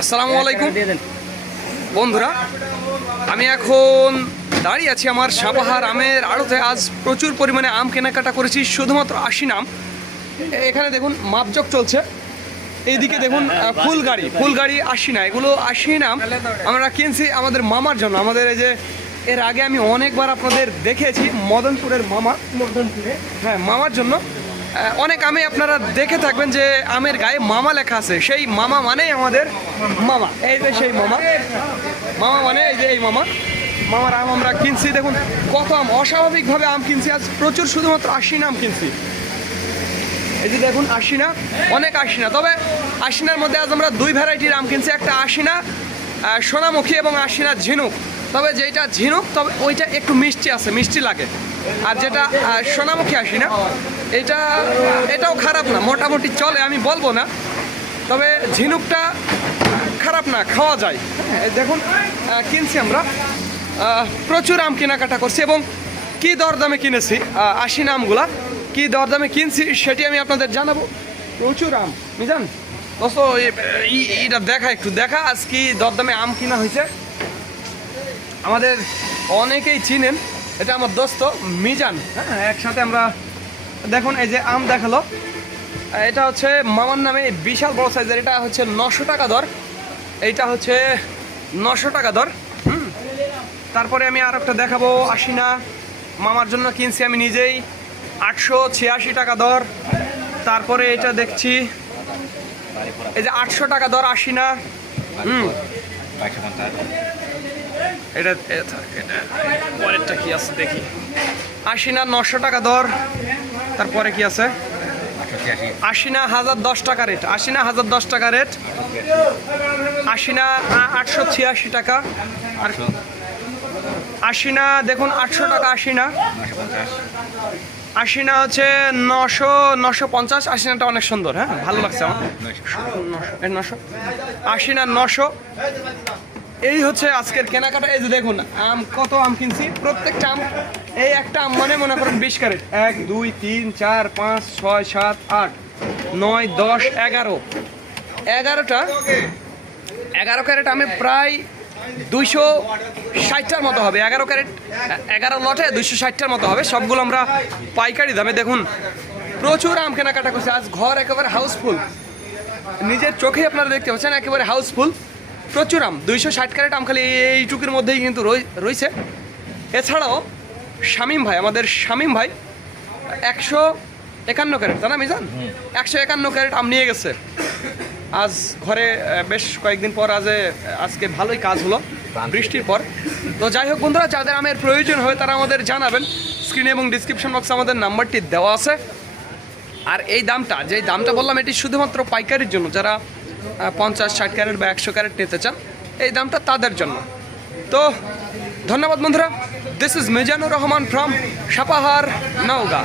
আসসালামু আলাইকুম। বন্ধুরা আমি এখন দাঁড়িয়ে আছি আমার সাপাহার আমের আড়তে। আজ প্রচুর পরিমাণে আম কেনাকাটা করেছি শুধুমাত্র আশি নাম। এখানে দেখুন মাপজক চলছে। এইদিকে দেখুন ফুল গাড়ি ফুল গাড়ি আশি না এগুলো আশি নাম। আমরা কিনছি আমাদের মামার জন্য। আমাদের এই যে এর আগে আমি অনেকবার আপনাদের দেখেছি মদনপুরের মামা। মদনপুরে। হ্যাঁ মামার জন্য। অনেক আমি আপনারা দেখে থাকবেন যে আমের গায়ে মামা লেখা আছে। সেই মামা মানেই আমাদের মামা। এই যে সেই মামা। মামা মানে এই যে এই মামা। মামার আম আমরা কিনছি, দেখুন কত আম। অস্বাভাবিকভাবে আম কিনছি। আজ প্রচুর, শুধুমাত্র আশি নাম কিনছি। এই যে দেখুন আশিনা অনেক আশিনা তবে আশিনার মধ্যে আজ আমরা দুই ভ্যারাইটির আম কিনছি। একটা আশিনা সোনামুখী এবং আশিনা ঝিনুক। তবে যেটা ঝিনুক, তবে ওইটা একটু মিষ্টি আছে, মিষ্টি লাগে। আর যেটা সোনামুখী আশিনা এটা এটাও খারাপ না মোটামুটি চলে আমি বলব না। তবে ঝিনুকটা খারাপ না খাওয়া যায়। হ্যাঁ, দেখুন কিনছি আমরা। প্রচুর আম কেনাকাটা করছি এবং কি দরদামে কিনেছি আশি নামগুলা কি দরদামে কিনছি সেটি আমি আপনাদের জানাব। প্রচুর আম মিজান? দোস্ত এটা দেখা একটু দেখা আজ কি দরদামে আম কিনা হয়েছে। আমাদের অনেকেই চিনেন এটা আমার দোস্ত মিজান। হ্যাঁ একসাথে আমরা দেখুন, এই যে আম দেখাল। এটা হচ্ছে মামার নামে বিশাল বড় সাইজের, এটা হচ্ছে নশো টাকা দর। এইটা হচ্ছে নশো টাকা দর, হুম। তারপরে আমি আর একটা দেখাবো আশি না মামার জন্য কিনছি আমি নিজেই। আটশো ছিয়াশি টাকা দর। তারপরে এটা দেখছি, এই যে আটশো টাকা দর আশি না হুম। এটা এটা কি আছে দেখি। আশি না নশো টাকা দর। তারপরে কি আছে? আশিনা হাজার দশ টাকা রেট। আশিনা হাজার দশ টাকা রেট। আশিনা আটশো ছিয়াশি টাকা। আর আশিনা, দেখুন, আটশো টাকা আশিনা। আশিনা হচ্ছে নশো নশো পঞ্চাশ। আশিনাটা অনেক সুন্দর হ্যাঁ? ভালো লাগছে আমার। নশো নশো আশি নশো। এই হচ্ছে আজকের কেনাকাটা। এই যে দেখুন, আম, কত আম কিনছি। প্রত্যেকটা আম, এই একটা আম মানে মনে করেন বিশ ক্যারেট। এক, দুই, তিন, চার, পাঁচ, ছয়, সাত, আট, নয়, দশ, এগারো। এগারোটা, এগারো ক্যারেট আমে প্রায় দুইশো ষাটটার মতো হবে। এগারো ক্যারেট, এগারো লটে দুইশো ষাটটার মতো হবে। সবগুলো আমরা পাইকারি দামে দেখুন, প্রচুর আম কেনাকাটা করছে। আজ ঘর একেবারে হাউসফুল নিজের চোখে আপনারা দেখতে পাচ্ছেন, একেবারে হাউসফুল প্রচুর আম দুইশো ষাট ক্যারেট আম খালি এইটুকুর মধ্যেই কিন্তু রই- রয়েছে এছাড়াও শামীম ভাই আমাদের শামীম ভাই একশো একান্ন ক্যারেট তাই না মিজান? একশো একান্ন ক্যারেট আম নিয়ে গেছে। আজ ঘরে বেশ কয়েকদিন পর আজ আজকে ভালোই কাজ হলো বৃষ্টির পর। তো যাই হোক বন্ধুরা যাদের আমের প্রয়োজন হয় তারা আমাদের জানাবেন। স্ক্রিনে এবং ডিসক্রিপশন বক্সে আমাদের নাম্বারটি দেওয়া আছে। আর এই দামটা যে দামটা বললাম এটি শুধুমাত্র পাইকারির জন্য। যারা পঞ্চাশ, ষাট ক্যারেট বা একশো ক্যারেট নিতে চান, এই দামটা তাদের জন্য। তো, ধন্যবাদ বন্ধুরা। This is Mizanur Rahman from Sapahar, Naogaon.